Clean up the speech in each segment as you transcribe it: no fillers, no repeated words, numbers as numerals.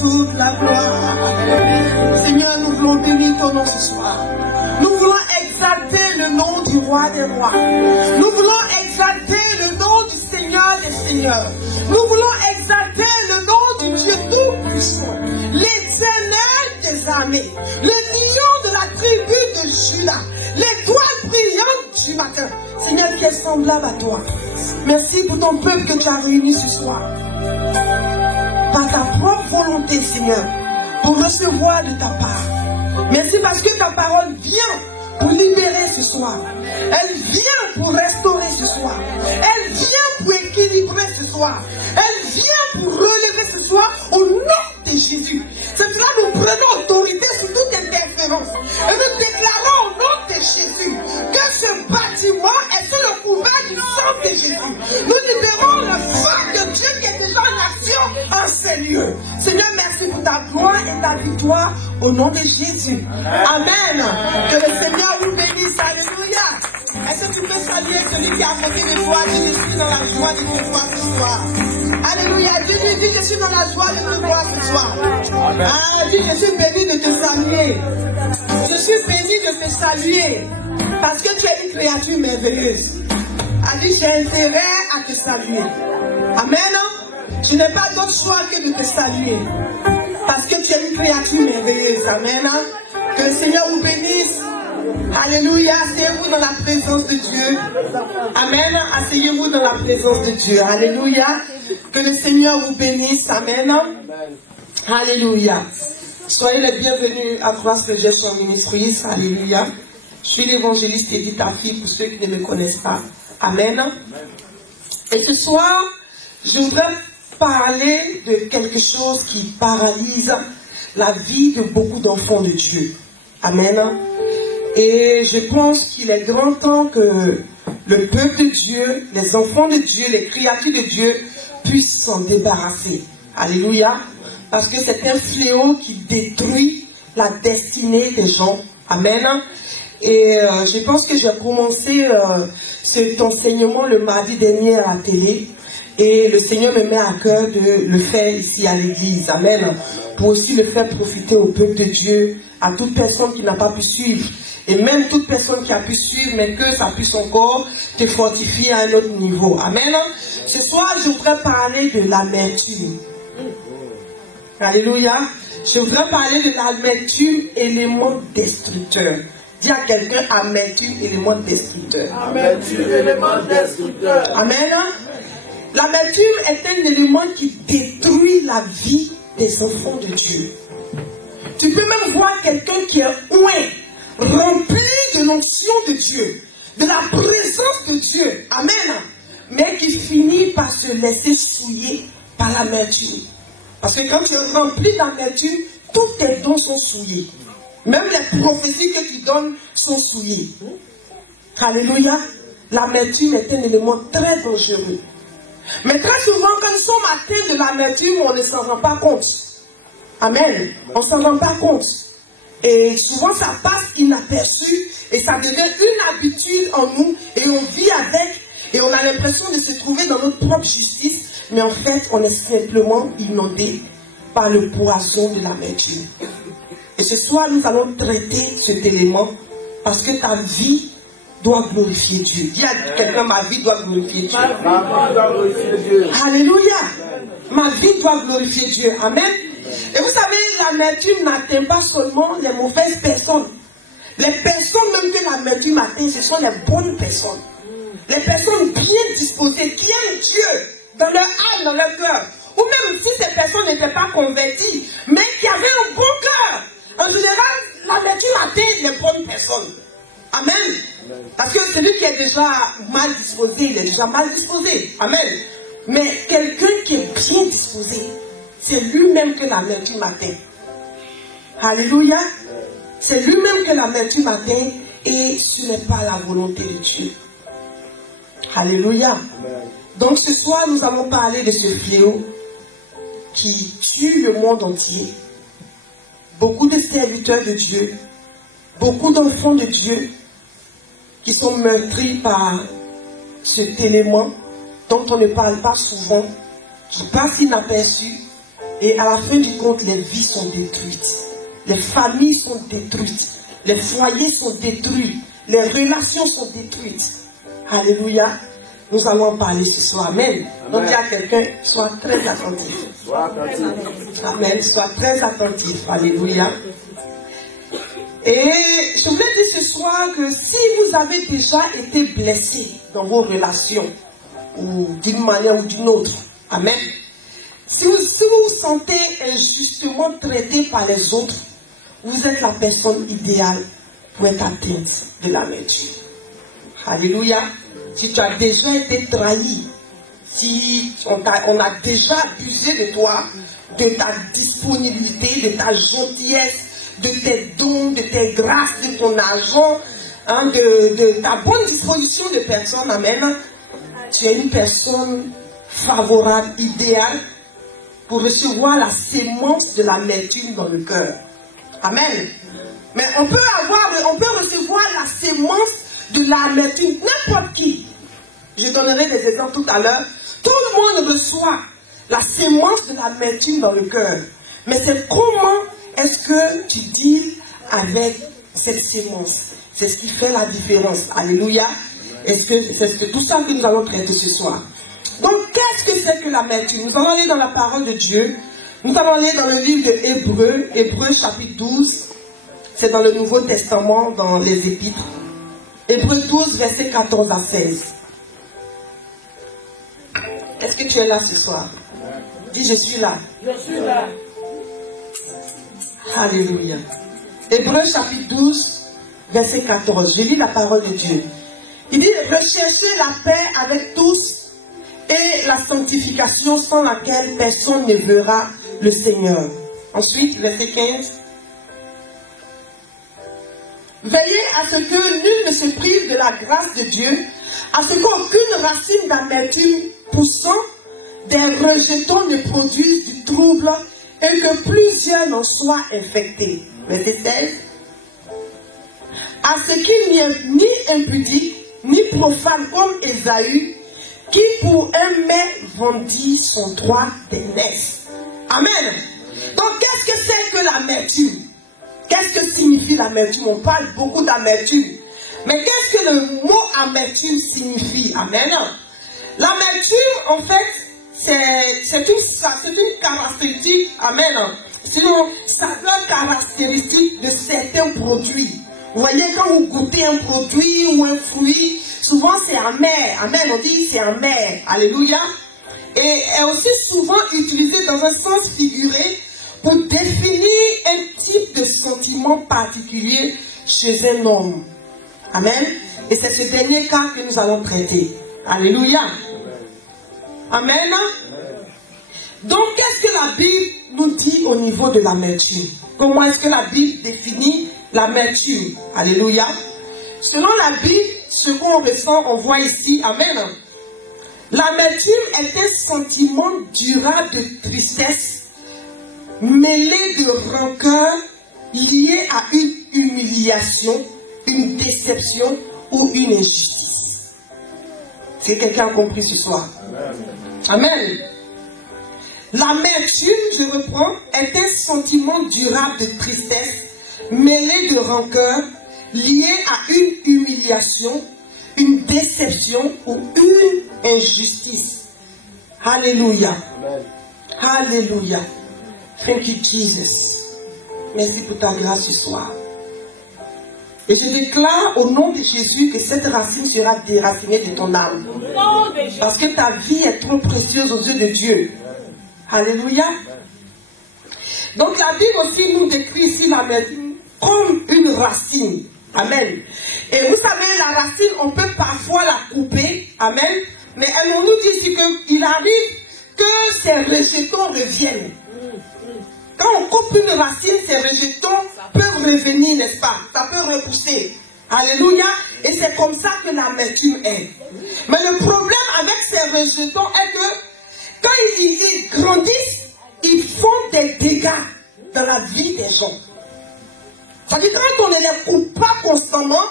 toute la gloire. Seigneur, nous voulons bénir ton nom ce soir. Nous voulons exalter le nom du roi des rois. Nous voulons exalter le nom du Seigneur des seigneurs. Nous voulons exalter le nom du Dieu tout-puissant, l'Éternel des armées, le lion de la tribu de Juda, l'étoile brillante du matin. Seigneur, qui est semblable à toi. Merci pour ton peuple que tu as réuni ce soir. Par ta propre volonté, Seigneur, pour recevoir de ta part. Merci parce que ta parole vient pour libérer ce soir. Elle vient pour restaurer ce soir. Elle vient pour équilibrer ce soir. Elle vient pour relever ce soir au nom de Jésus. C'est cela nous prenons autorité sur toute interférence. Et nous déclarons au nom de Jésus que ce bâtiment est sous le couvert du sang de Jésus. Nous libérons le feu de Dieu qui est déjà en action en ces lieux. Seigneur, merci pour ta gloire et ta victoire au nom de Jésus. Amen. Que le Seigneur vous bénisse. Alléluia. Est-ce que tu peux saluer celui qui est à côté de toi? Dis, je suis dans la joie de te voir ce soir. Alléluia. Dis, je suis dans la joie de te voir ce soir. Ah, dis, je suis béni de te saluer. Je suis béni de te saluer. Parce que tu es une créature merveilleuse. Ah, dis, j'ai intérêt à te saluer. Amen. Tu n'as pas d'autre choix que de te saluer. Parce que tu es une créature merveilleuse. Amen. Que le Seigneur vous bénisse. Alléluia. Asseyez-vous dans la présence de Dieu. Amen. Asseyez-vous dans la présence de Dieu. Alléluia. Que le Seigneur vous bénisse. Amen. Alléluia. Soyez les bienvenus à Croix Rejection Ministries. Alléluia. Je suis l'évangéliste Edith Afi pour ceux qui ne me connaissent pas. Amen. Et ce soir, je voudrais parler de quelque chose qui paralyse la vie de beaucoup d'enfants de Dieu. Amen. Et je pense qu'il est grand temps que le peuple de Dieu, les enfants de Dieu, les créatures de Dieu puissent s'en débarrasser. Alléluia. Parce que c'est un fléau qui détruit la destinée des gens. Amen. Et je pense que j'ai commencé cet enseignement le mardi dernier à la télé. Et le Seigneur me met à cœur de le faire ici à l'église. Amen. Pour aussi le faire profiter au peuple de Dieu, à toute personne qui n'a pas pu suivre. Et même toute personne qui a pu suivre, mais que ça puisse encore te fortifier à un autre niveau. Amen. Ce soir, je voudrais parler de l'amertume. Alléluia. Je voudrais parler de l'amertume, élément destructeur. Dis à quelqu'un, amertume, élément destructeur. Amertume, élément destructeur. Amen. L'amertume est un élément qui détruit la vie des enfants de Dieu. Tu peux même voir quelqu'un qui est oué, rempli de l'onction de Dieu, de la présence de Dieu. Amen. Mais qui finit par se laisser souiller par l'amertume. Parce que quand tu es rempli d'amertume, tous tes dons sont souillés. Même les prophéties que tu donnes sont souillées. Alléluia. L'amertume est un élément très dangereux. Mais très souvent, quand nous sommes atteints de l'amertume, on ne s'en rend pas compte. Amen. On ne s'en rend pas compte. Et souvent, ça passe inaperçu et ça devient une habitude en nous et on vit avec et on a l'impression de se trouver dans notre propre justice. Mais en fait, on est simplement inondé par le poison de l'amertume. Et ce soir, nous allons traiter cet élément parce que ta vie doit glorifier Dieu. Dis à quelqu'un, ma vie doit glorifier Dieu. Alléluia. Ma vie doit glorifier Dieu. Amen. Et vous savez, l'amertume n'atteint pas seulement les mauvaises personnes. Les personnes même que l'amertume atteint, ce sont les bonnes personnes. Les personnes bien disposées, qui aiment Dieu dans leur âme, dans leur cœur. Ou même si ces personnes n'étaient pas converties, mais qui avaient un bon cœur. En général, l'amertume atteint les bonnes personnes. Amen. Parce que celui qui est déjà mal disposé, il est déjà mal disposé. Amen. Mais quelqu'un qui est bien disposé, c'est lui-même que l'amertume atteint. Alléluia. C'est lui-même que l'amertume atteint et ce n'est pas la volonté de Dieu. Alléluia. Donc ce soir, nous allons parler de ce fléau qui tue le monde entier. Beaucoup de serviteurs de Dieu, beaucoup d'enfants de Dieu qui sont meurtris par cet élément dont on ne parle pas souvent, qui passe inaperçu, Et à la fin du compte, les vies sont détruites. Les familles sont détruites. Les foyers sont détruits. Les relations sont détruites. Alléluia. Nous allons en parler ce soir. Amen. Donc il y a quelqu'un, sois très attentif. Sois attentif. Amen. Sois très attentif. Alléluia. Et je voulais dire ce soir que si vous avez déjà été blessé dans vos relations, ou d'une manière ou d'une autre, amen. Si vous vous sentez injustement traité par les autres, vous êtes la personne idéale pour être atteinte de l'amertume. Alléluia. Si tu as déjà été trahi, si on a déjà abusé de toi, de ta disponibilité, de ta gentillesse, de tes dons, de tes grâces, de ton argent, hein, de ta bonne disposition de personne, amen. Tu es une personne favorable, idéale, pour recevoir la sémence de l'amertume dans le cœur. Amen. Mais on peut recevoir la sémence de l'amertume, n'importe qui. Je donnerai des exemples tout à l'heure. Tout le monde reçoit la sémence de l'amertume dans le cœur. Mais c'est comment est-ce que tu deals avec cette sémence? C'est ce qui fait la différence. Alléluia. C'est tout ça que nous allons traiter ce soir. Donc, qu'est-ce que c'est que l'amertume? Nous allons aller dans la parole de Dieu. Nous allons aller dans le livre de Hébreux, Hébreux chapitre 12. C'est dans le Nouveau Testament, dans les Épîtres. Hébreux 12, versets 14 à 16. Est-ce que tu es là ce soir? Dis, je suis là. Je suis là. Alléluia. Hébreux chapitre 12, verset 14. Je lis la parole de Dieu. Il dit, recherchez la paix avec tous et la sanctification sans laquelle personne ne verra le Seigneur. Ensuite, verset 15. Veillez à ce que nul ne se prive de la grâce de Dieu, à ce qu'aucune racine d'amertume poussant des rejetons ne produise du trouble et que plusieurs n'en soient infectés. Verset 16. À ce qu'il n'y ait ni impudique, ni profane comme Ésaü, qui pour un mets vendit son droit d'aînesse. Amen. Donc qu'est-ce que c'est que l'amertume? Qu'est-ce que signifie l'amertume? On parle beaucoup d'amertume. Mais qu'est-ce que le mot amertume signifie? Amen. L'amertume, en fait, c'est une caractéristique, amen. Sinon, ça fait caractéristique de certains produits. Vous voyez, quand vous goûtez un produit ou un fruit, souvent c'est amer. Amen, on dit c'est amer. Alléluia. Et est aussi souvent utilisé dans un sens figuré pour définir un type de sentiment particulier chez un homme. Amen. Et c'est ce dernier cas que nous allons traiter. Alléluia. Amen. Donc, qu'est-ce que la Bible nous dit au niveau de l'amertume? Comment est-ce que la Bible définit l'amertume? Alléluia. Selon la Bible, ce qu'on ressent, on voit ici, amen. L'amertume est un sentiment durable de tristesse, mêlé de rancœur, lié à une humiliation, une déception ou une injustice. C'est quelqu'un a compris ce soir? Amen. L'amertume, je reprends, est un sentiment durable de tristesse, mêlé de rancœur, lié à une humiliation, une déception ou une injustice. Alléluia. Alléluia. Thank you, Jesus. Merci pour ta grâce ce soir. Et je déclare au nom de Jésus que cette racine sera déracinée de ton âme. Parce que ta vie est trop précieuse aux yeux de Dieu. Alléluia. Donc la Bible aussi nous décrit ici l'amertume comme une racine. Amen. Et vous savez, la racine, on peut parfois la couper. Amen. Mais elle nous dit ici qu'il arrive que ces rejetons reviennent. Quand on coupe une racine, ces rejetons peuvent revenir, n'est-ce pas? Ça peut repousser. Alléluia. Et c'est comme ça que l'amertume est. Mais le problème avec ces rejetons est que quand ils grandissent, ils font des dégâts dans la vie des gens. C'est-à-dire quand on ne les coupe pas constamment,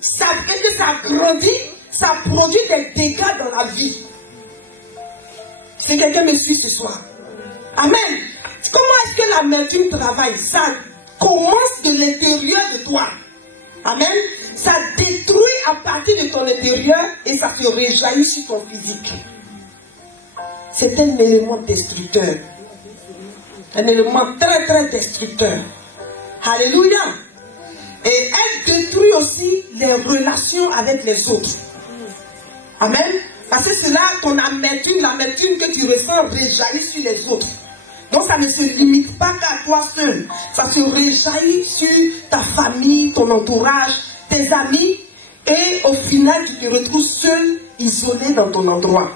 ça fait que ça grandit, ça produit des dégâts dans la vie. Si quelqu'un me suit ce soir. Amen. l'amertume travaille, ça commence de l'intérieur de toi. Amen. Ça détruit à partir de ton intérieur et ça te réjaillit sur ton physique. C'est un élément destructeur. Un élément très très destructeur. Alléluia. Et elle détruit aussi les relations avec les autres. Amen. Parce que c'est là ton amertume, l'amertume que tu ressens réjaillit sur les autres. Donc ça ne se limite pas qu'à toi seul. Ça se réjaillit sur ta famille, ton entourage, tes amis. Et au final, tu te retrouves seul, isolé dans ton endroit.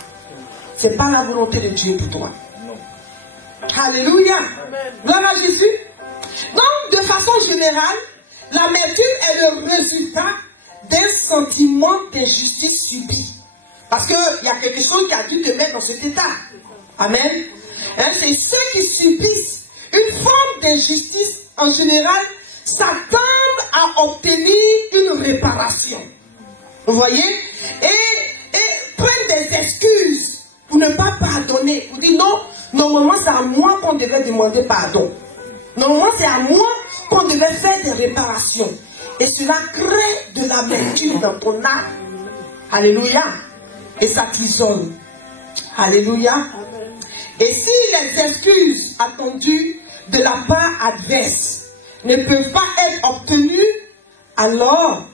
Ce n'est pas la volonté de Dieu pour toi. Alléluia. Gloire à Jésus. Donc, de façon générale, l'amertume est le résultat d'un sentiment d'injustice subie. Parce qu'il y a quelque chose qui a dû te mettre dans cet état. Amen. C'est ceux qui subissent une forme d'injustice, en général, s'attendent à obtenir une réparation. Vous voyez? Et prennent des excuses pour ne pas pardonner. Pour dire non, normalement c'est à moi qu'on devait demander pardon. Normalement c'est à moi qu'on devait faire des réparations. Et cela crée de l'amertume dans ton âme. Alléluia. Et ça t'isole. Alléluia. Et si les excuses attendues de la part adverse ne peuvent pas être obtenues, alors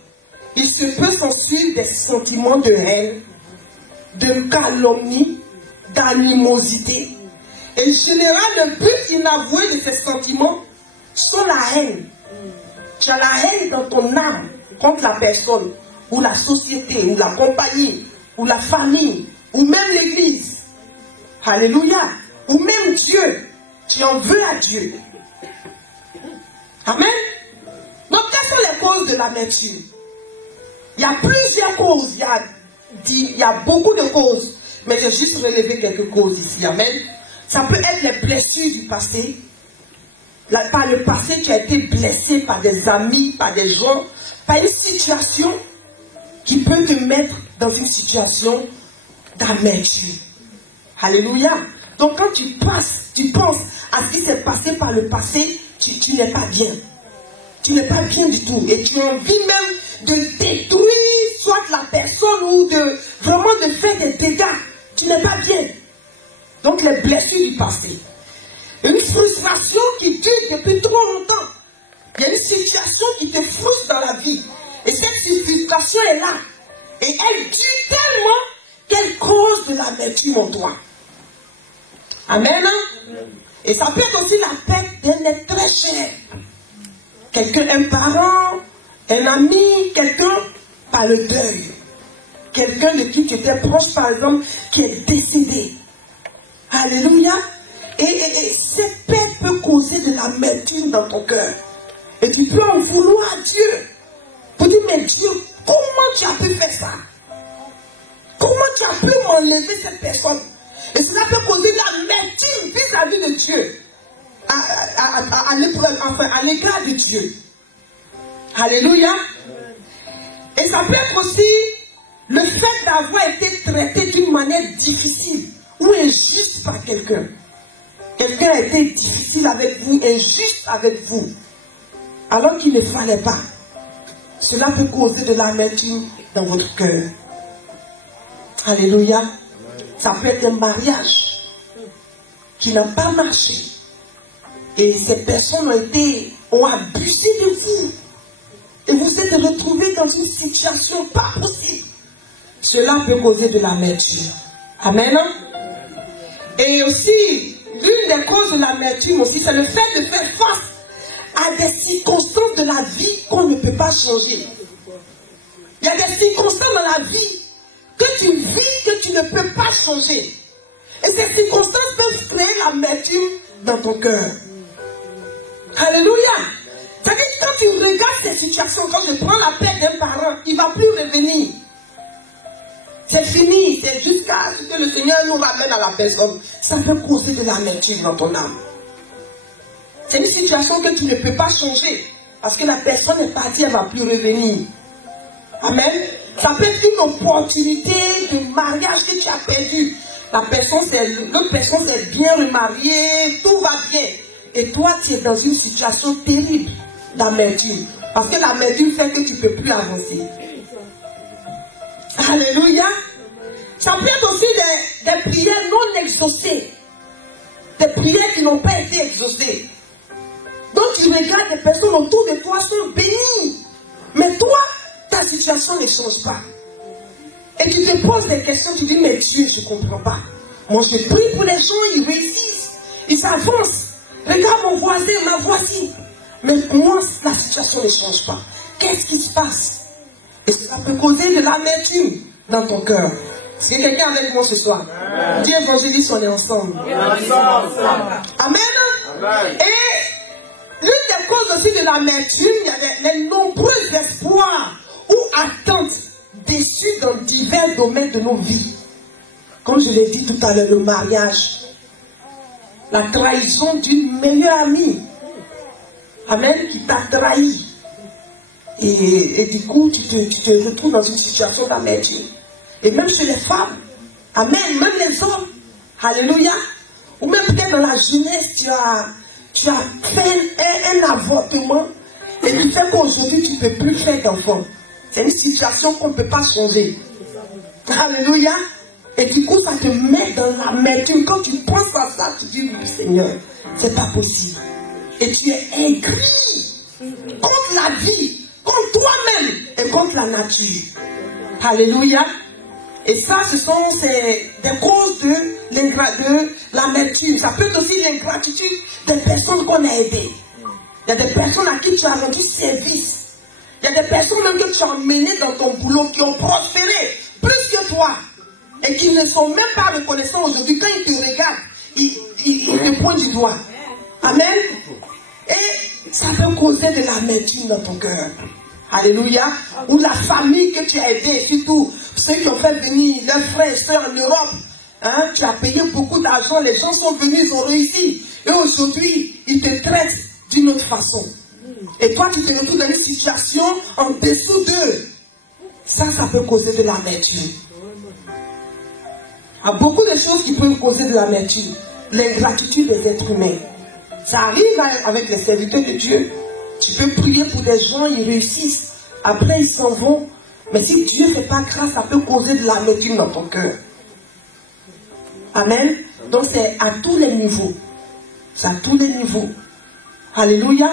il se peut s'ensuivre des sentiments de haine, de calomnie, d'animosité. Et en général, le but inavoué de ces sentiments sont la haine. Tu as la haine dans ton âme contre la personne, ou la société, ou la compagnie, ou la famille, ou même l'église. Alléluia. Ou même Dieu. Tu en veux à Dieu. Amen. Donc, quelles sont les causes de l'amertume? Il y a plusieurs causes. Il y a beaucoup de causes. Mais j'ai juste relevé quelques causes ici. Amen. Ça peut être les blessures du passé. Par le passé, tu as été blessé par des amis, par des gens, par une situation qui peut te mettre dans une situation d'amertume. Alléluia. Donc quand tu penses à ce qui s'est passé par le passé, tu n'es pas bien. Tu n'es pas bien du tout. Et tu as envie même de détruire soit la personne ou vraiment de faire des dégâts. Tu n'es pas bien. Donc les blessures du passé. Une frustration qui dure depuis trop longtemps. Il y a une situation qui te frustre dans la vie. Et cette frustration est là. Et elle dure tellement qu'elle cause de l'amertume en toi. Amen. Et ça peut être aussi la perte d'un être très cher. Quelqu'un, un parent, un ami, quelqu'un par le deuil. Quelqu'un de qui tu étais proche, par exemple, qui est décédé. Alléluia. Et cette perte peut causer de l'amertume dans ton cœur. Et tu peux en vouloir à Dieu. Pour dire, mais Dieu, comment tu as pu faire ça? Comment tu as pu m'enlever cette personne? Et cela peut causer de l'amertume vis-à-vis de Dieu. À l'égard de Dieu. Alléluia. Et ça peut être aussi le fait d'avoir été traité d'une manière difficile ou injuste par quelqu'un. Quelqu'un a été difficile avec vous, injuste avec vous, alors qu'il ne fallait pas. Cela peut causer de l'amertume dans votre cœur. Alléluia. Ça peut être un mariage qui n'a pas marché. Et ces personnes ont abusé de vous. Et vous êtes retrouvés dans une situation pas possible. Cela peut causer de l'amertume. Amen. Et aussi, l'une des causes de l'amertume aussi, c'est le fait de faire face à des circonstances de la vie qu'on ne peut pas changer. Il y a des circonstances dans la vie que tu vis, que tu ne peux pas changer. Et ces circonstances peuvent créer l'amertume dans ton cœur. Alléluia. C'est-à-dire que quand tu regardes ces situations, quand je prends la perte d'un parent, il ne va plus revenir. C'est fini, c'est jusqu'à ce que le Seigneur nous ramène à la personne. Ça peut causer de l'amertume dans ton âme. C'est une situation que tu ne peux pas changer. Parce que la personne est partie, elle ne va plus revenir. Amen. Ça peut être une opportunité de mariage que tu as perdu. L'autre personne s'est bien remariée, tout va bien. Et toi, tu es dans une situation terrible d'amertume. Parce que l'amertume fait que tu ne peux plus avancer. Alléluia. Ça peut être aussi des prières non exaucées. Des prières qui n'ont pas été exaucées. Donc tu regardes des personnes autour de toi sont bénies. Mais toi, ta situation ne change pas. Et tu te poses des questions, tu dis, mais Dieu, je ne comprends pas. Moi, je prie pour les gens, ils réussissent, ils avancent. Regarde mon voisin, ma voisine. Mais moi, la situation ne change pas. Qu'est-ce qui se passe? Et cela peut causer de l'amertume dans ton cœur. Est-ce qu'il y a quelqu'un avec moi ce soir? Dis évangéliste, on est ensemble. Amen. Et l'une des causes aussi de l'amertume, il y a les nombreux espoirs ou attentes déçus dans divers domaines de nos vies. Comme je l'ai dit tout à l'heure, le mariage, la trahison d'une meilleure amie, amen, qui t'a trahi. Et du coup, tu te retrouves dans une situation d'amertume. Et même chez les femmes, amen, même les hommes, alléluia. Ou même peut-être dans la jeunesse, tu as fait un avortement et tu sais qu'aujourd'hui tu ne peux plus faire d'enfant. C'est une situation qu'on ne peut pas changer. Alléluia. Et du coup, ça te met dans l'amertume. Quand tu penses à ça, tu dis, oui, Seigneur, c'est pas possible. Et tu es aigri contre la vie, contre toi-même et contre la nature. Alléluia. Et ça, ce sont des causes de l'amertume. Ça peut être aussi l'ingratitude des personnes qu'on a aidées. Il y a des personnes à qui tu as rendu service. Il y a des personnes même que tu as emmenées dans ton boulot qui ont prospéré plus que toi. Et qui ne sont même pas reconnaissants aujourd'hui. Quand ils te regardent, ils te pointent du doigt. Amen. Et ça peut causer de l'amertume dans ton cœur. Alléluia. Ou la famille que tu as aidée, surtout ceux qui ont fait venir leurs frères et sœurs en Europe. Hein, tu as payé beaucoup d'argent, les gens sont venus, ils ont réussi. Et aujourd'hui, ils te traitent d'une autre façon. Et toi, tu te retrouves dans une situation en dessous d'eux. Ça peut causer de l'amertume. Il y a beaucoup de choses qui peuvent causer de l'amertume. L'ingratitude des êtres humains. Ça arrive avec les serviteurs de Dieu. Tu peux prier pour des gens, ils réussissent. Après, ils s'en vont. Mais si Dieu ne fait pas grâce, ça peut causer de l'amertume dans ton cœur. Amen. Donc c'est à tous les niveaux. C'est à tous les niveaux. Alléluia.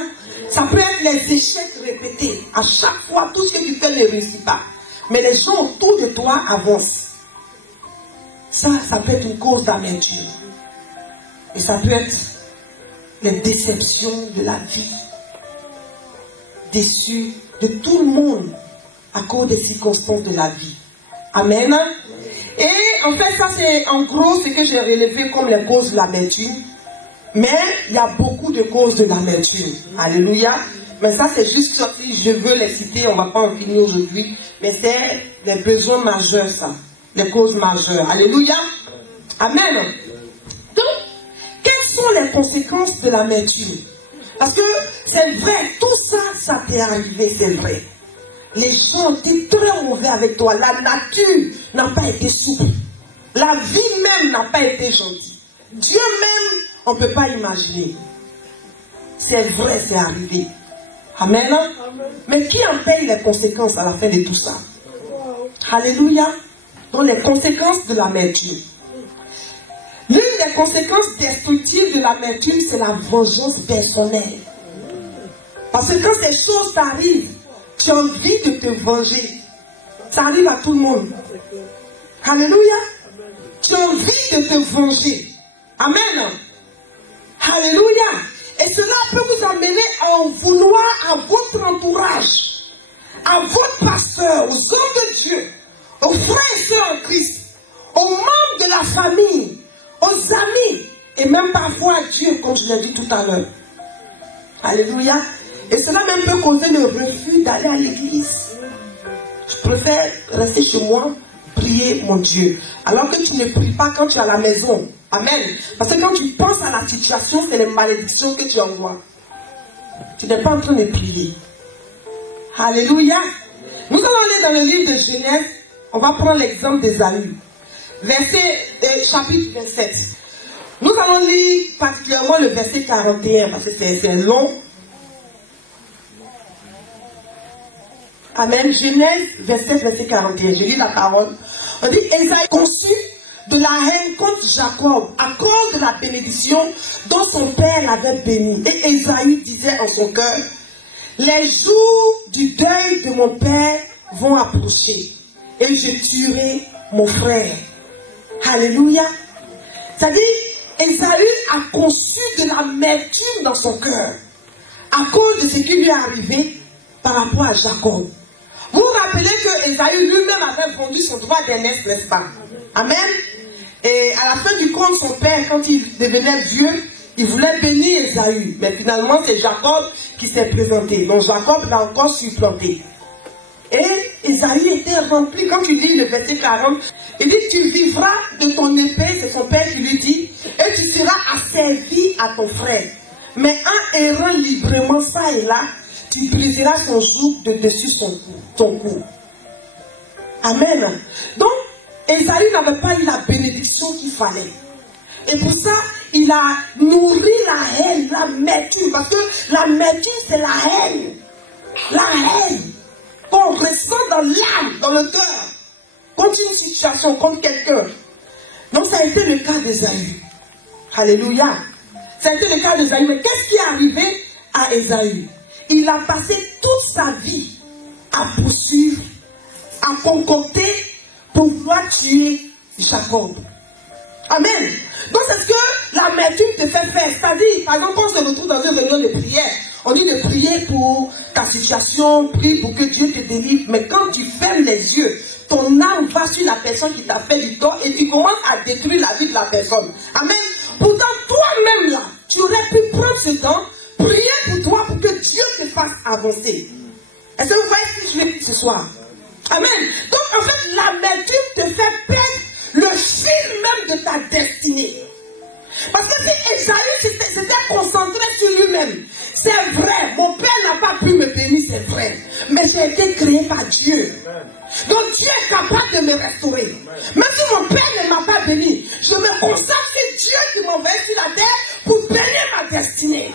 Ça peut être les échecs répétés. À chaque fois, tout ce que tu fais ne réussit pas. Mais les gens autour de toi avancent. Ça peut être une cause d'amertume. Et ça peut être les déceptions de la vie. Déçu de tout le monde à cause des circonstances de la vie. Amen. Et en fait, ça c'est en gros ce que j'ai relevé comme les causes de l'amertume. Mais il y a beaucoup de causes de l'amertume. Alléluia. Mais ça c'est juste si je veux les citer, on ne va pas en finir aujourd'hui. Mais c'est les besoins majeurs, ça. Les causes majeures. Alléluia. Amen. Donc, quelles sont les conséquences de l'amertume? Parce que c'est vrai, tout ça, ça t'est arrivé, c'est vrai. Les gens ont été très mauvais avec toi. La nature n'a pas été souple. La vie même n'a pas été gentille. Dieu même, on ne peut pas imaginer. C'est vrai, c'est arrivé. Amen. Mais qui en paye les conséquences à la fin de tout ça? Alléluia. Donc les conséquences de l'amertume. L'une des conséquences destructives de l'amertume, c'est la vengeance personnelle. Parce que quand ces choses t'arrivent, tu as envie de te venger. Ça arrive à tout le monde. Alléluia. Tu as envie de te venger. Amen. Alléluia. Et cela peut vous amener à en vouloir à votre entourage, à votre pasteur, aux hommes de Dieu, aux frères et sœurs en Christ, aux membres de la famille, aux amis, et même parfois à Dieu, comme je l'ai dit tout à l'heure. Alléluia. Et cela même peut causer le refus d'aller à l'église. Je préfère rester chez moi, prier mon Dieu. Alors que tu ne pries pas quand tu es à la maison. Amen. Parce que quand tu penses à la situation, c'est les malédictions que tu envoies. Tu n'es pas en train de prier. Alléluia. Nous allons aller dans le livre de Genèse. On va prendre l'exemple d'Ésaü. Chapitre 27. Nous allons lire particulièrement le verset 41 parce que c'est long. Amen. Genèse, verset 41. Je lis la parole. On dit, Esaü conçut de la haine contre Jacob à cause de la bénédiction dont son père l'avait béni. Et Esaü disait en son cœur, les jours du deuil de mon père vont approcher et je tuerai mon frère. Alléluia. C'est-à-dire, Esaü a conçu de l'amertume dans son cœur à cause de ce qui lui est arrivé par rapport à Jacob. Vous vous rappelez que Esaü lui-même avait vendu son droit d'aînesse, n'est-ce pas? Amen. Et à la fin du compte, son père, quand il devenait vieux, il voulait bénir Esaü. Mais finalement, c'est Jacob qui s'est présenté. Donc Jacob l'a encore supplanté. Et Esaü était rempli. Quand tu lis le verset 40, il dit, tu vivras de ton épée, c'est son père qui lui dit, et tu seras asservi à ton frère. Mais en errant librement ça et là, tu briseras son joug de dessus ton cou. Amen. Donc, Esaü n'avait pas eu la bénédiction qu'il fallait. Et pour ça, il a nourri la haine, l'amertume. Parce que l'amertume, c'est la haine. La haine qu'on ressent dans l'âme, dans le cœur. Contre une situation, contre quelqu'un. Donc, ça a été le cas d'Esaü. Alléluia. Ça a été le cas d'Esaü. Mais qu'est-ce qui est arrivé à Esaü? Il a passé toute sa vie à poursuivre, à concocter pour pouvoir tuer Jacob. Amen. Donc c'est ce que l'amertume te fait faire. C'est-à-dire, par exemple, quand on se retrouve dans une réunion de prière, on dit de prier pour ta situation, prie pour que Dieu te délivre. Mais quand tu fermes les yeux, ton âme va sur la personne qui t'a fait du tort et tu commences à détruire la vie de la personne. Amen. Pourtant, toi-même là, tu aurais pu prendre ce temps, prier pour toi pour que Dieu te fasse avancer. Est-ce que vous voyez ce que je vais dire ce soir? Amen. Donc en fait, l'amertume te fait perdre le fil même de ta destinée. Parce que si Esaü s'était concentré sur lui-même, c'est vrai, mon père n'a pas pu me bénir, c'est vrai. Mais j'ai été créé par Dieu. Donc Dieu est capable de me restaurer. Même si mon père ne m'a pas béni, je me concentre sur Dieu qui m'a envoyé sur la terre pour bénir ma destinée.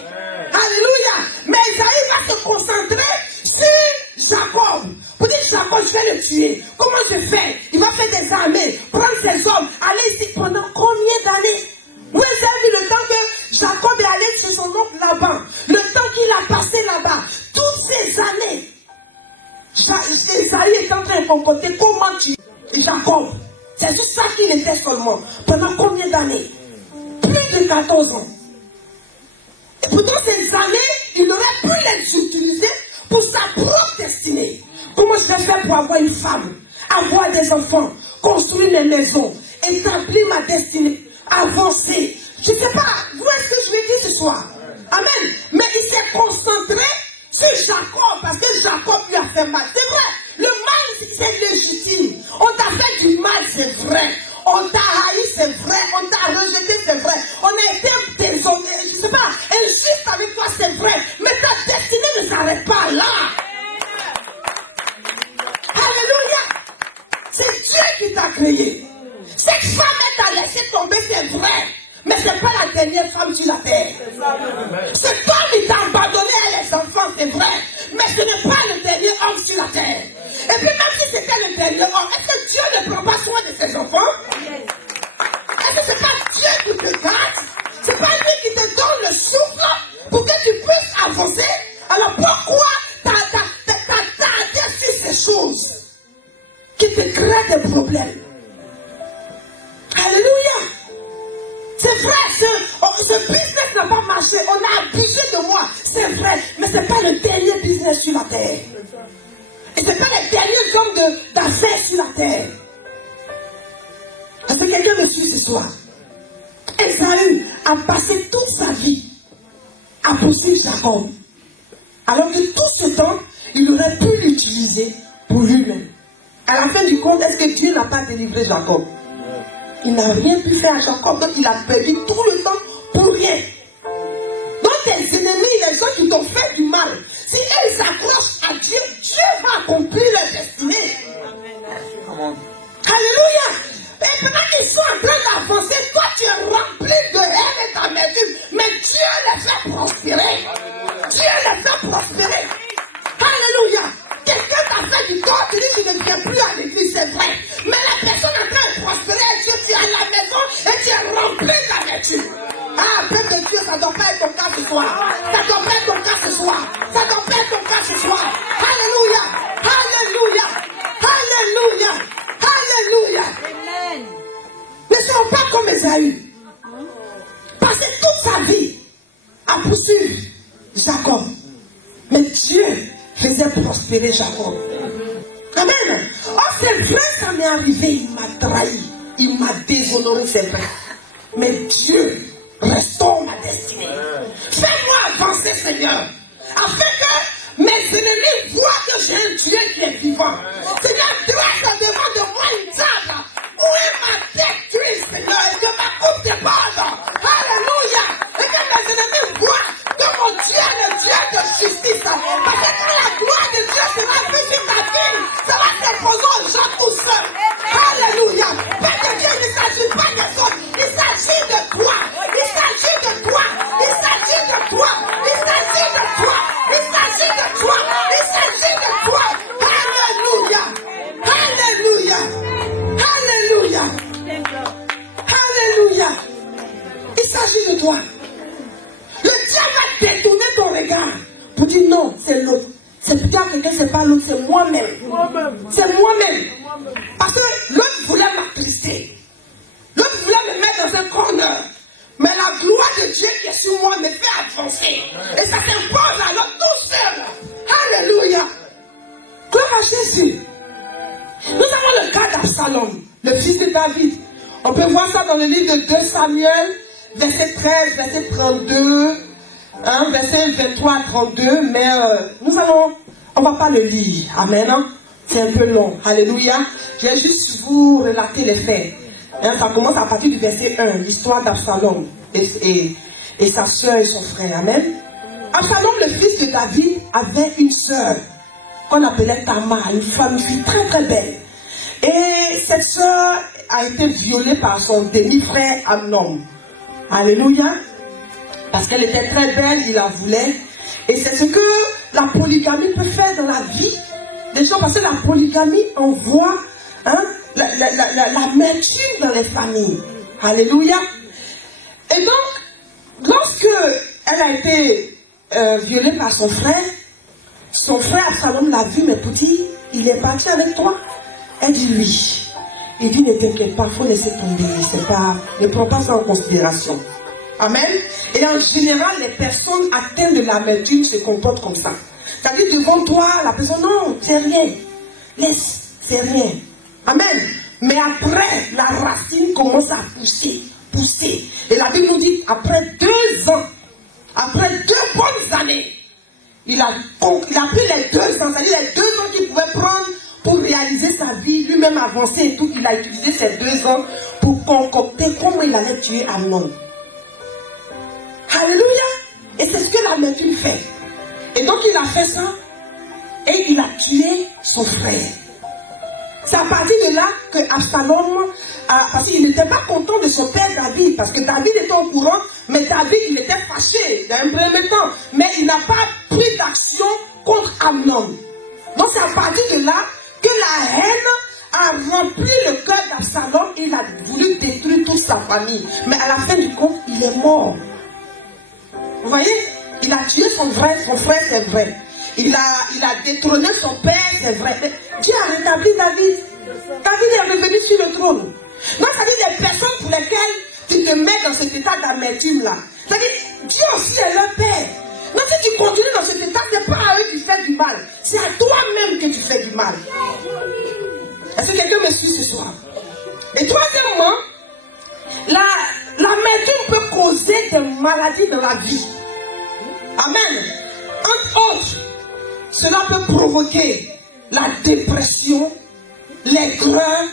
Alléluia. Mais Esaü va se concentrer sur Jacob. Pour dire Jacob, je vais le tuer. Comment je fais? Il va faire des armées, prendre ses hommes, aller ici pendant combien d'années? Vous avez vu le temps que Jacob est allé chez son oncle Laban, le temps qu'il a passé là-bas, toutes ces années, Esaü est en train de concocter comment tuer Jacob. C'est juste ça qu'il était seulement. Pendant combien d'années? Plus de 14 ans. Et pourtant ces années, il aurait pu les utiliser pour sa propre destinée. Comment je vais faire pour avoir une femme, avoir des enfants, construire mes maisons, établir ma destinée, avancer? Je ne sais pas, vous voyez ce que je vais dire ce soir? Amen. Mais il s'est concentré sur Jacob parce que Jacob lui a fait mal. C'est vrai, le mal c'est légitime. On t'a fait du mal, c'est vrai. On t'a haï, c'est vrai. On t'a rejeté, c'est vrai. On a été déshonoré, je ne sais pas, injuste avec toi, c'est vrai. Mais ta destinée ne s'arrête pas là. Alléluia. C'est Dieu qui t'a créé. Cette femme t'a laissé tomber, c'est vrai. Mais ce n'est pas la dernière femme sur la terre. Cet homme, il t'a abandonné à les enfants, c'est vrai. Mais ce n'est pas le dernier homme sur la terre. Et puis même si c'était le dernier homme, est-ce que Dieu ne prend pas soin de ses enfants? Est-ce que ce n'est pas Dieu qui te garde? Ce n'est pas lui qui te donne le souffle pour que tu puisses avancer? Alors pourquoi t'as sur ces choses qui te créent des problèmes? Alléluia. C'est vrai, ce business n'a pas marché. On a abusé de moi. C'est vrai, mais ce n'est pas le dernier business sur la terre. Et ce n'est pas les derniers hommes d'affaires sur la terre. Est-ce que quelqu'un me suit ce soir? Esaü a passé toute sa vie à poursuivre Jacob. Alors que tout ce temps, il aurait pu l'utiliser pour lui-même. À la fin du compte, est-ce que Dieu n'a pas délivré Jacob? Il n'a rien pu faire à Jacob, donc il a perdu tout le temps pour rien. Donc tes ennemis, les gens qui t'ont fait du mal, si ils s'accrochent à Dieu, Dieu va accomplir leur destinée. Alléluia. Et maintenant qu'ils sont en train d'avancer, toi tu es rempli de haine. prospérer. Dieu les fait prospérer. Alléluia. Quelqu'un t'a fait du tort, tu dis que tu ne viens plus à l'église, c'est vrai. Mais la personne est en train de prospérer, Dieu, tu es à la maison et tu es rempli de la vertu. Ah, peuple de Dieu, ça ne doit pas être ton cas ce soir. Ça ne doit pas être ton cas ce soir. Ça ne doit pas être ton cas ce soir. Alléluia. Alléluia. Alléluia. Alléluia. Amen. Ne soyons pas comme Esaü. Passé toute sa vie à poursuivre Jacob. Mais Dieu faisait prospérer Jacob. Amen. Oh, c'est vrai, ça m'est arrivé. Il m'a trahi. Il m'a déshonoré, c'est vrai. Mais Dieu restaure ma destinée. Fais-moi avancer, Seigneur. Afin que mes ennemis voient que j'ai un Dieu qui est vivant. Seigneur, dresse devant de moi une table. Où est ma tête cuite, Seigneur? Et que ma coupe déborde. Alléluia. Et que mes ennemis voient que mon Dieu est le Dieu de justice. Parce que quand la gloire de Dieu sera vue sur ta vie, ça va s'imposer aux gens tout seuls. Alléluia. Parce que Dieu ne s'agit pas des autres. Il s'agit de toi. Il s'agit de toi. Il s'agit de toi. Il s'agit de toi. Il s'agit de toi. Il s'agit de toi. Alléluia. Alléluia. Alléluia. Alléluia. Il s'agit de toi. Le diable va détourner ton regard pour dire non, c'est l'autre. C'est peut-être quelqu'un, c'est pas l'autre, c'est moi-même. C'est moi-même. Parce que l'autre voulait m'attrister. L'autre voulait me mettre dans un corner. Mais la gloire de Dieu qui est sur moi me fait avancer. Et ça s'impose à l'autre tout seul. Alléluia. Gloire à Jésus. Nous avons le cas d'Absalom, le fils de David. On peut voir ça dans le livre de 2 Samuel, verset 13, verset 32, verset 23 à 32. Mais on va pas le lire. Amen. C'est un peu long. Alléluia. Je vais juste vous relater les faits. Ça commence à partir du verset 1, l'histoire d'Absalom et sa soeur et son frère. Amen. Absalom, le fils de David, avait une soeur qu'on appelait Tamar, une fille très très belle. Et cette soeur a été violée par son demi-frère Amnon. Alléluia. Parce qu'elle était très belle, il la voulait. Et c'est ce que la polygamie peut faire dans la vie des gens, parce que la polygamie envoie l'amertume dans les familles. Alléluia. Et donc, lorsque elle a été violée par son frère Absalom l'a vu, mais pour dire, il est parti avec toi. Elle dit oui. Il dit, ne t'inquiète pas, il faut laisser tomber. Ne prends pas ça en considération. Amen. Et en général, les personnes atteintes de l'amertume se comportent comme ça. C'est-à-dire devant toi, la personne, non, c'est rien. Laisse, c'est rien. Amen. Mais après, la racine commence à pousser. Et la Bible nous dit, après 2 ans, après 2 bonnes années, il a pris les 2 ans, c'est-à-dire les 2 ans qu'il pouvait prendre pour réaliser sa vie, lui-même avancer et tout. Il a utilisé ces 2 ans pour concocter comment il allait tuer Amnon. Alléluia. Et c'est ce que l'amertume fait. Et donc il a fait ça et il a tué son frère. C'est à partir de là que Absalom, parce qu'il n'était pas content de son père David, parce que David était au courant, mais David il était fâché dans un premier temps, mais il n'a pas pris d'action contre Amnon. Donc c'est à partir de là que la haine a rempli le cœur d'Absalom et il a voulu détruire toute sa famille. Mais à la fin du compte, il est mort. Vous voyez, il a tué son frère, c'est vrai. Il a détrôné son père, c'est vrai. Mais Dieu a rétabli David. David est revenu sur le trône. Donc, ça dit les personnes pour lesquelles tu te mets dans cet état d'amertume-là. C'est-à-dire, Dieu aussi est leur père. Donc, si tu continues dans cet état, ce n'est pas à eux qui font du mal. C'est à toi-même que tu fais du mal. Est-ce que quelqu'un me suit ce soir? Et troisièmement, l'amertume peut causer des maladies dans la vie. Amen. Entre autres, cela peut provoquer la dépression, l'aigreur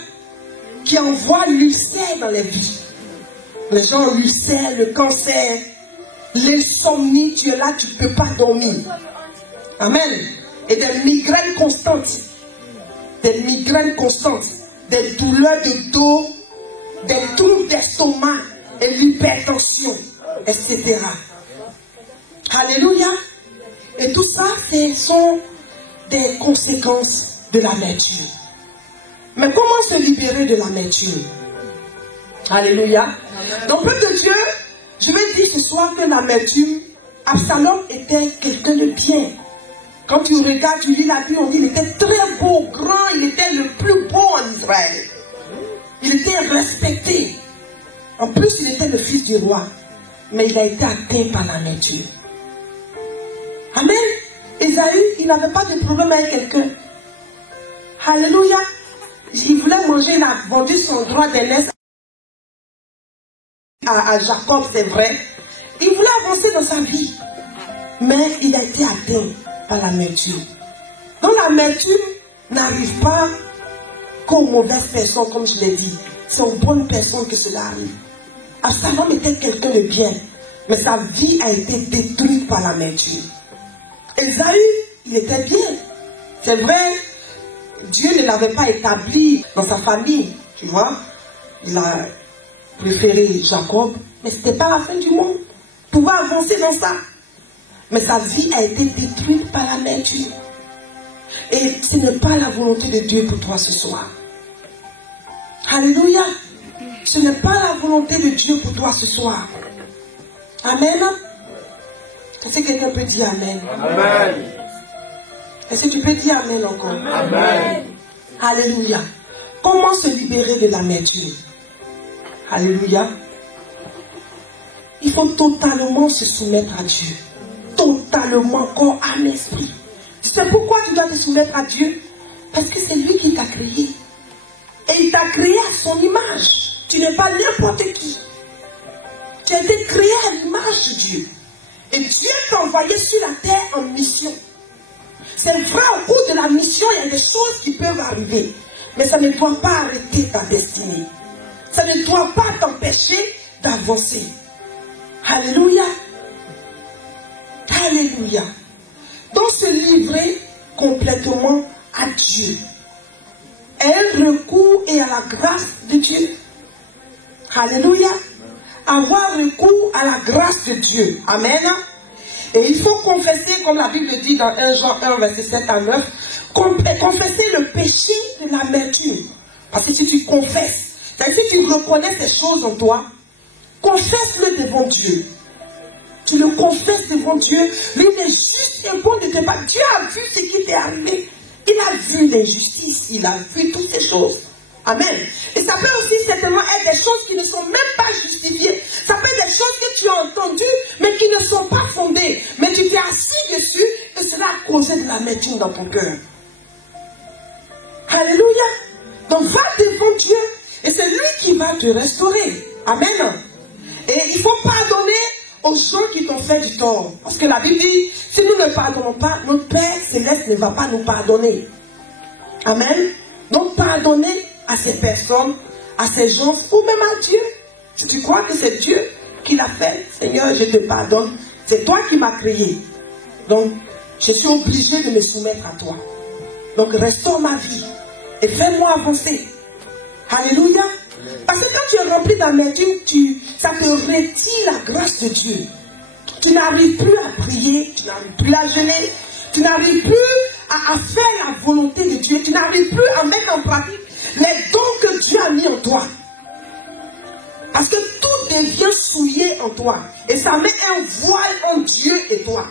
qui envoie l'ulcère dans les vies. Les gens l'ulcère, le cancer, l'insomnie, tu es là, tu ne peux pas dormir. Amen. Et des migraines constantes. Des migraines constantes. Des douleurs de dos, des troubles d'estomac et l'hypertension, etc. Alléluia. Et tout ça, ce sont des conséquences de l'amertume. Mais comment se libérer de l'amertume? Alléluia. Donc, peuple de Dieu, je vais dire ce soir que l'amertume, Absalom était quelqu'un de bien. Quand tu regardes, tu lis la Bible, on dit qu'il était très beau, grand, il était le plus beau en Israël. Il était respecté. En plus, il était le fils du roi. Mais il a été atteint par l'amertume. Amen. Esaü, il n'avait pas de problème avec quelqu'un. Alléluia. Il voulait manger, il a vendu son droit d'aînesse à Jacob, c'est vrai. Il voulait avancer dans sa vie. Mais il a été atteint par l'amertume. Donc l'amertume n'arrive pas qu'aux mauvaises personnes, comme je l'ai dit. C'est aux bonnes personnes que cela arrive. Absalom était quelqu'un de bien, mais sa vie a été détruite par l'amertume. Esaü, il était bien. C'est vrai, Dieu ne l'avait pas établi dans sa famille, tu vois. Il a préféré Jacob, mais ce n'était pas la fin du monde. Il pouvait avancer dans ça. Mais sa vie a été détruite par l'amertume. Et ce n'est pas la volonté de Dieu pour toi ce soir. Alléluia. Ce n'est pas la volonté de Dieu pour toi ce soir. Amen. Est-ce que quelqu'un peut dire Amen? Amen. Est-ce que tu peux dire Amen encore? Amen. Alléluia. Comment se libérer de l'amertume? Alléluia. Il faut totalement se soumettre à Dieu. Totalement, corps, âme, esprit. Tu sais pourquoi tu dois te soumettre à Dieu? Parce que c'est lui qui t'a créé. Et il t'a créé à son image. Tu n'es pas n'importe qui. Tu as été créé à l'image de Dieu. Et Dieu t'a envoyé sur la terre en mission. C'est vrai, au cours de la mission, il y a des choses qui peuvent arriver. Mais ça ne doit pas arrêter ta destinée. Ça ne doit pas t'empêcher d'avancer. Alléluia. Alléluia. Donc se livrer complètement à Dieu. Un recours et à la grâce de Dieu. Alléluia. Avoir recours à la grâce de Dieu. Amen. Et il faut confesser, comme la Bible dit dans 1 Jean 1, verset 7 à 9, confesser le péché de l'amertume. Parce que si tu confesses, c'est-à-dire si tu reconnais ces choses en toi, confesse-le devant Dieu. Tu le confesses devant Dieu. Lui, il est juste et bon de te battre. Dieu a vu ce qui t'est arrivé. Il a vu l'injustice. Il a vu toutes ces choses. Amen. Et ça peut aussi certainement être des choses qui ne sont même pas justifiées. Ça peut être des choses que tu as entendues, mais qui ne sont pas fondées. Mais tu t'es assis dessus et cela a causé de l'amertume dans ton cœur. Alléluia. Donc va devant Dieu et c'est lui qui va te restaurer. Amen. Et il faut pardonner aux gens qui t'ont fait du tort. Parce que la Bible dit, si nous ne pardonnons pas, notre Père Céleste ne va pas nous pardonner. Amen. Donc pardonnez à ces personnes, à ces gens, ou même à Dieu. Si tu crois que c'est Dieu qui l'a fait, Seigneur, je te pardonne. C'est toi qui m'as créé. Donc, je suis obligé de me soumettre à toi. Donc, restaure ma vie et fais-moi avancer. Alléluia. Parce que quand tu es rempli d'amertume, ça te retire la grâce de Dieu. Tu n'arrives plus à prier, tu n'arrives plus à jeûner, tu n'arrives plus à faire la volonté de Dieu, tu n'arrives plus à mettre en pratique les dons que Dieu a mis en toi. Parce que tout devient souillé en toi. Et ça met un voile en Dieu et toi.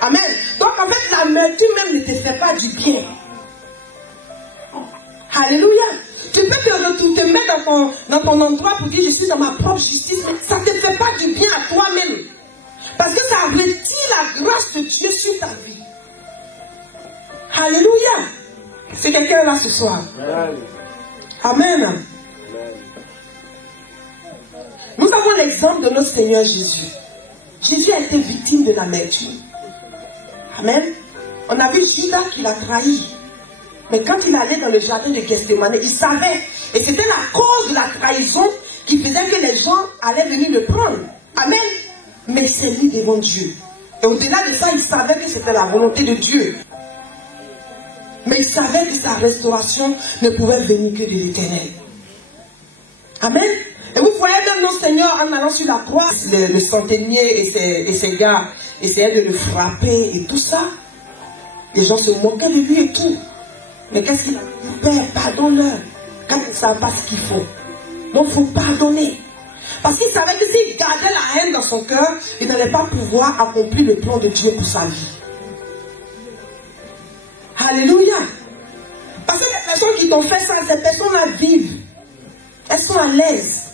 Amen. Donc en fait, l'amertume même ne te fait pas du bien. Alléluia. Tu peux te mettre dans ton endroit pour dire je suis dans ma propre justice, mais ça ne te fait pas du bien à toi-même. Parce que ça retire la grâce de Dieu sur ta vie. Alléluia. C'est quelqu'un là ce soir. Amen. Nous avons l'exemple de notre Seigneur Jésus. Jésus a été victime de l'amertume. Amen. On a vu Judas qui l'a trahi. Mais quand il allait dans le jardin de Gethsémane, il savait. Et c'était la cause de la trahison qui faisait que les gens allaient venir le prendre. Amen. Mais il s'est mis devant Dieu. Et au-delà de ça, il savait que c'était la volonté de Dieu. Mais il savait que sa restauration ne pouvait venir que de l'Éternel. Amen. Et vous voyez même notre Seigneur en allant sur la croix, le centenier et ses gars essayaient de le frapper et tout ça. Les gens se moquaient de lui et tout. Mais qu'est-ce qu'il a dit? Père, pardonne-leur. Quand ils ne savent pas ce qu'ils font. Donc il faut pardonner. Parce qu'il savait que s'il gardait la haine dans son cœur, il n'allait pas pouvoir accomplir le plan de Dieu pour sa vie. Alléluia. Parce que les personnes qui t'ont fait ça, ces personnes-là vivent. Elles sont à l'aise.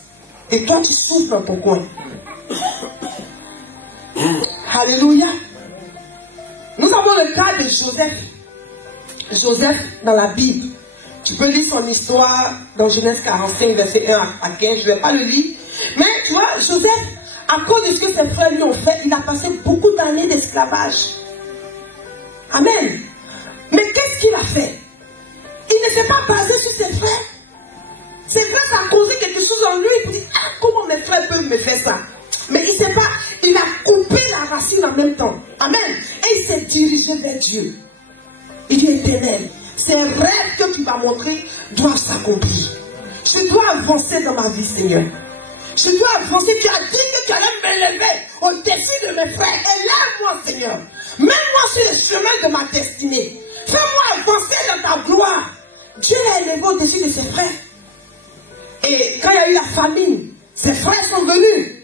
Et toi, tu souffres dans ton coin. Alléluia. Nous avons le cas de Joseph. Joseph dans la Bible. Tu peux lire son histoire dans Genèse 45, verset 1 à 15. Je ne vais pas le lire. Mais tu vois, Joseph, à cause de ce que ses frères lui ont fait, il a passé beaucoup d'années d'esclavage. Amen. Mais qu'est-ce qu'il a fait? Il ne s'est pas basé sur ses frères. Ses frères, ça a causé quelque chose en lui. Il dit, ah, comment mes frères peuvent me faire ça? Mais il ne sait pas. Il a coupé la racine en même temps. Amen. Et il s'est dirigé vers Dieu. Il dit, Éternel, ces rêves que tu m'as montrés doivent s'accomplir. Je dois avancer dans ma vie, Seigneur. Je dois avancer. Tu as dit que tu allais m'élever au-dessus de mes frères. Élève-moi, Seigneur. Mets-moi sur le chemin de ma destinée. Fais-moi avancer dans ta gloire. Dieu l'a élevé au-dessus de ses frères. Et quand il y a eu la famine, ses frères sont venus.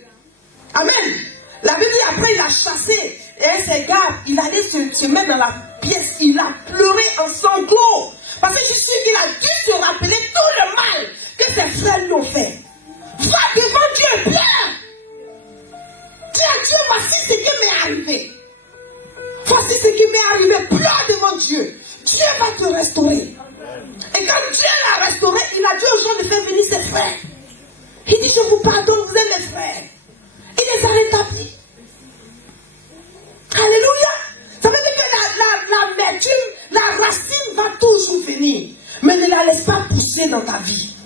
Amen. La Bible dit après il a chassé. Et ses gars, il allait se mettre dans la pièce. Il a pleuré en sanglots. Parce que je suis sûr qu'il a dû se rappeler tout le mal que ses frères lui ont fait. Va devant Dieu et pleure. Dis à Dieu, voici ce qui m'est arrivé. Voici ce qui m'est arrivé. Pleure devant Dieu. Dieu va te restaurer. Et quand Dieu l'a restauré, il a dit aux gens de faire venir ses frères. Il dit, je vous pardonne, vous êtes mes frères. Il les a rétablis. Alléluia. Ça veut dire que l'amertume, la racine va toujours venir. Mais ne la laisse pas pousser dans ta vie.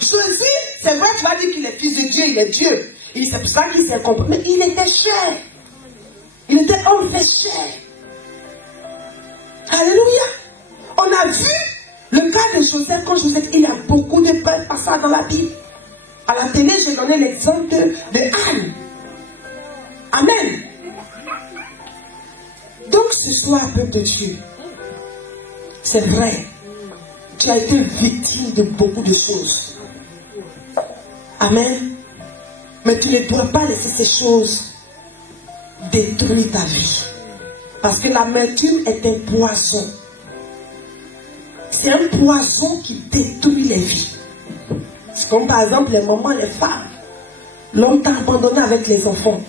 Jésus, c'est vrai, tu vas dire qu'il est fils de Dieu, il est Dieu. Et c'est pour ça qu'il s'est compris. Mais il était cher. Il était homme fait chair. Alléluia. On a vu le cas de Joseph. Quand Joseph, il y a beaucoup de passages dans la Bible. À la télé, je donnais l'exemple de Anne. Amen. Donc ce soir, peuple de Dieu, c'est vrai, tu as été victime de beaucoup de choses. Amen. Mais tu ne dois pas laisser ces choses détruire ta vie. Parce que l'amertume est un poison. C'est un poison qui détruit les vies. C'est comme par exemple les mamans, les femmes. L'homme t'a abandonné avec les enfants.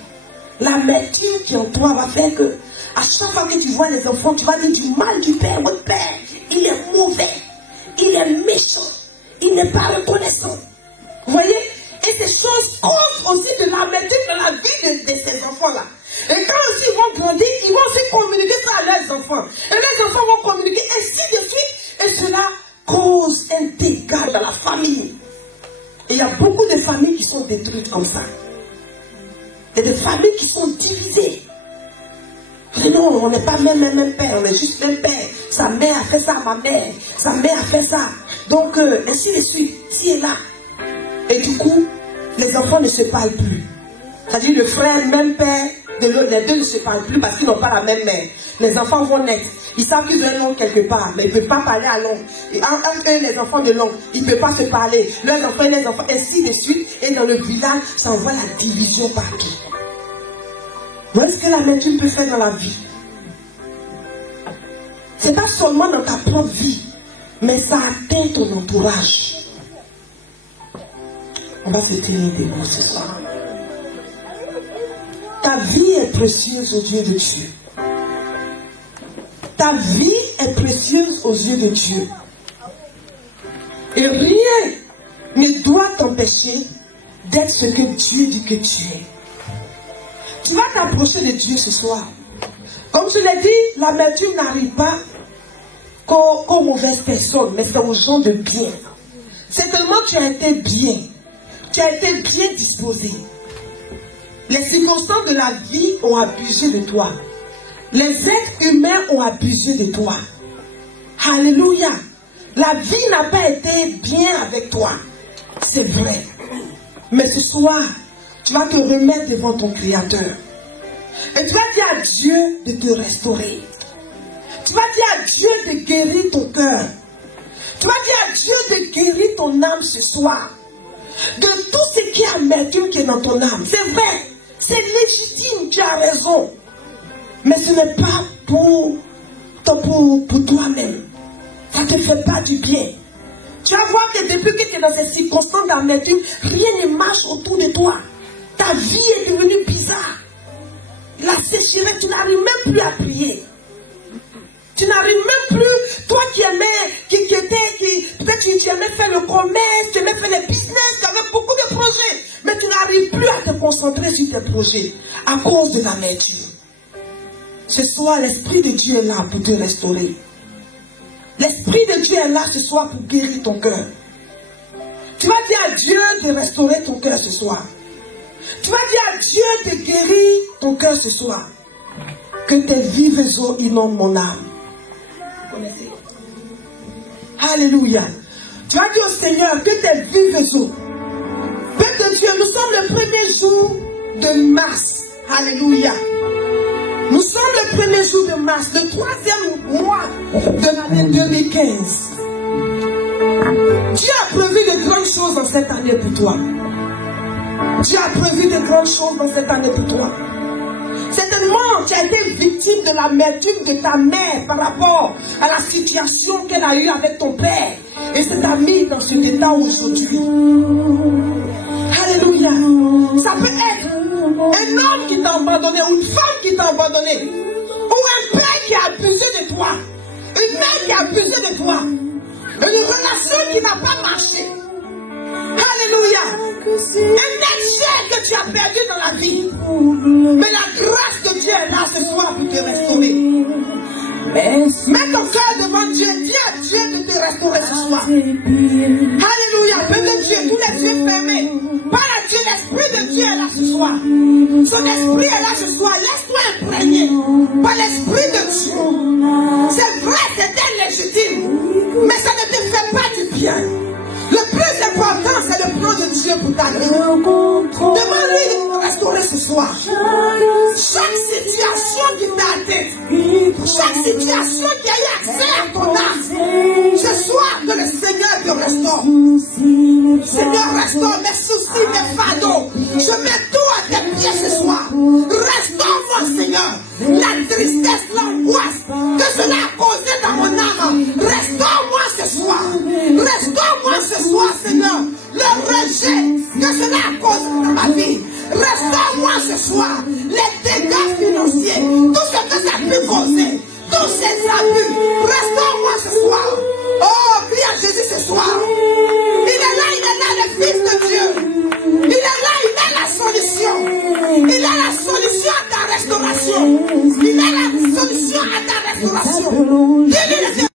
L'amertume qui en toi va faire que à chaque fois que tu vois les enfants, tu vas dire du mal du père. Votre père, il est mauvais. Il est méchant. Il n'est pas reconnaissant. Vous voyez? Et ces choses causent aussi de l'amertume dans la vie de ces enfants-là. Et quand aussi ils vont grandir, ils vont aussi communiquer ça à leurs enfants. Et les enfants vont communiquer ainsi de suite. Et cela cause un dégât dans la famille. Et il y a beaucoup de familles qui sont détruites comme ça. Il y a des familles qui sont divisées. Mais non, on n'est pas même père, on est juste même père. Sa mère a fait ça à ma mère. Sa mère a fait ça. Donc, ainsi de suite. Si et là. Et du coup, les enfants ne se parlent plus. C'est-à-dire le frère, même père, de l'autre, les deux ne se parlent plus parce qu'ils n'ont pas la même mère. Les enfants vont naître. Ils savent qu'ils ont un oncle quelque part, mais ils ne peuvent pas parler à l'oncle. Et entre eux, les enfants de l'oncle, ils ne peuvent pas se parler. Leurs enfants et les enfants, ainsi de suite. Et dans le village, ça envoie la division partout. Voilà ce que l'amertume peut faire dans la vie. Ce n'est pas seulement dans ta propre vie, mais ça atteint ton entourage. On va se tenir debout ce soir. Ta vie est précieuse aux yeux de Dieu. Ta vie est précieuse aux yeux de Dieu. Et rien ne doit t'empêcher d'être ce que Dieu dit que tu es. Tu vas t'approcher de Dieu ce soir. Comme je l'ai dit, l'amertume n'arrive pas qu'aux mauvaises personnes, mais c'est aux gens de bien. C'est tellement tu as été bien. Tu as été bien disposé. Les circonstances de la vie ont abusé de toi. Les êtres humains ont abusé de toi. Alléluia. La vie n'a pas été bien avec toi. C'est vrai. Mais ce soir, tu vas te remettre devant ton Créateur. Et tu vas dire à Dieu de te restaurer. Tu vas dire à Dieu de guérir ton cœur. Tu vas dire à Dieu de guérir ton âme ce soir. De tout ce qui est amertume qui est dans ton âme. C'est vrai, c'est légitime, tu as raison. Mais ce n'est pas pour toi-même. Ça ne te fait pas du bien. Tu vas voir que depuis que tu es dans ces circonstances d'amertume, rien ne marche autour de toi. Ta vie est devenue bizarre. La sécheresse, tu n'arrives même plus à prier. Tu n'arrives même plus, toi qui aimais, peut-être tu aimais faire le commerce, tu aimais faire les business, tu avais beaucoup de projets, mais tu n'arrives plus à te concentrer sur tes projets à cause de l'amertume. Ce soir, l'Esprit de Dieu est là pour te restaurer. L'Esprit de Dieu est là ce soir pour guérir ton cœur. Tu vas dire à Dieu de restaurer ton cœur ce soir. Tu vas dire à Dieu de guérir ton cœur ce soir. Que tes vives eaux inondent mon âme. Vous connaissez? Alléluia. Tu vas dire au Seigneur que tes vives eaux. Père de Dieu, nous sommes le premier jour de mars. Alléluia. Nous sommes le premier jour de mars, le 3e mois de l'année 2015. Dieu a prévu de grandes choses dans cette année pour toi. Dieu a prévu de grandes choses dans cette année pour toi. Certainement, tu as été victime de l'amertume de ta mère par rapport à la situation qu'elle a eue avec ton père. Et ça t'a mis dans cet état aujourd'hui. Alléluia. Ça peut être un homme qui t'a abandonné, ou une femme qui t'a abandonné, ou un père qui a abusé de toi, une mère qui a abusé de toi, une relation qui n'a pas marché. Alléluia. Un être que tu as perdu dans la vie. Mais la grâce de Dieu est là ce soir pour te restaurer. Mets ton cœur devant Dieu. Dis à Dieu de te restaurer ce soir. Alléluia. Père de Dieu, tous les yeux fermés. Par à Dieu, l'Esprit de Dieu est là ce soir. Son Esprit est là ce soir. Laisse-toi imprégner par l'Esprit de Dieu. C'est vrai, c'était légitime. Mais ça ne te fait pas du bien. Le plus important, c'est le plan de Dieu pour ta vie. Demande-lui de te restaurer ce soir. Chaque situation qui t'a atteint, chaque situation qui a eu accès à ton âme, ce soir que le Seigneur te restaure. Seigneur, restaure mes soucis, mes fardeaux. Je mets tout à tes pieds ce soir. Restaure-moi, Seigneur, la tristesse, l'angoisse que cela a causé dans mon âme. Restaure-moi ce soir. Restaure-moi ce soir, Seigneur, le rejet que cela a causé dans ma vie. Restaure-moi ce soir les dégâts financiers, tout ce que ça a pu causer, tous ces abus. Restaure-moi ce soir. Oh, prie à Jésus ce soir. Il est là, le Fils de Dieu. Il est là, il a la solution. Il a la solution à ta restauration. Il a la solution à ta restauration. Dis-lui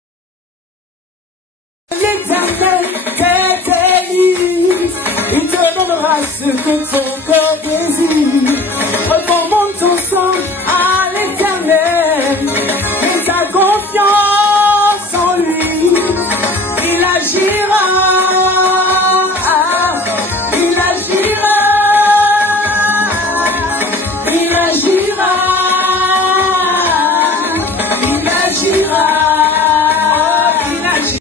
il te donnera ce que ton corps désire. Recommande ton sang à l'Éternel et ta confiance en lui. Il agira, il agira, il agira, il agira.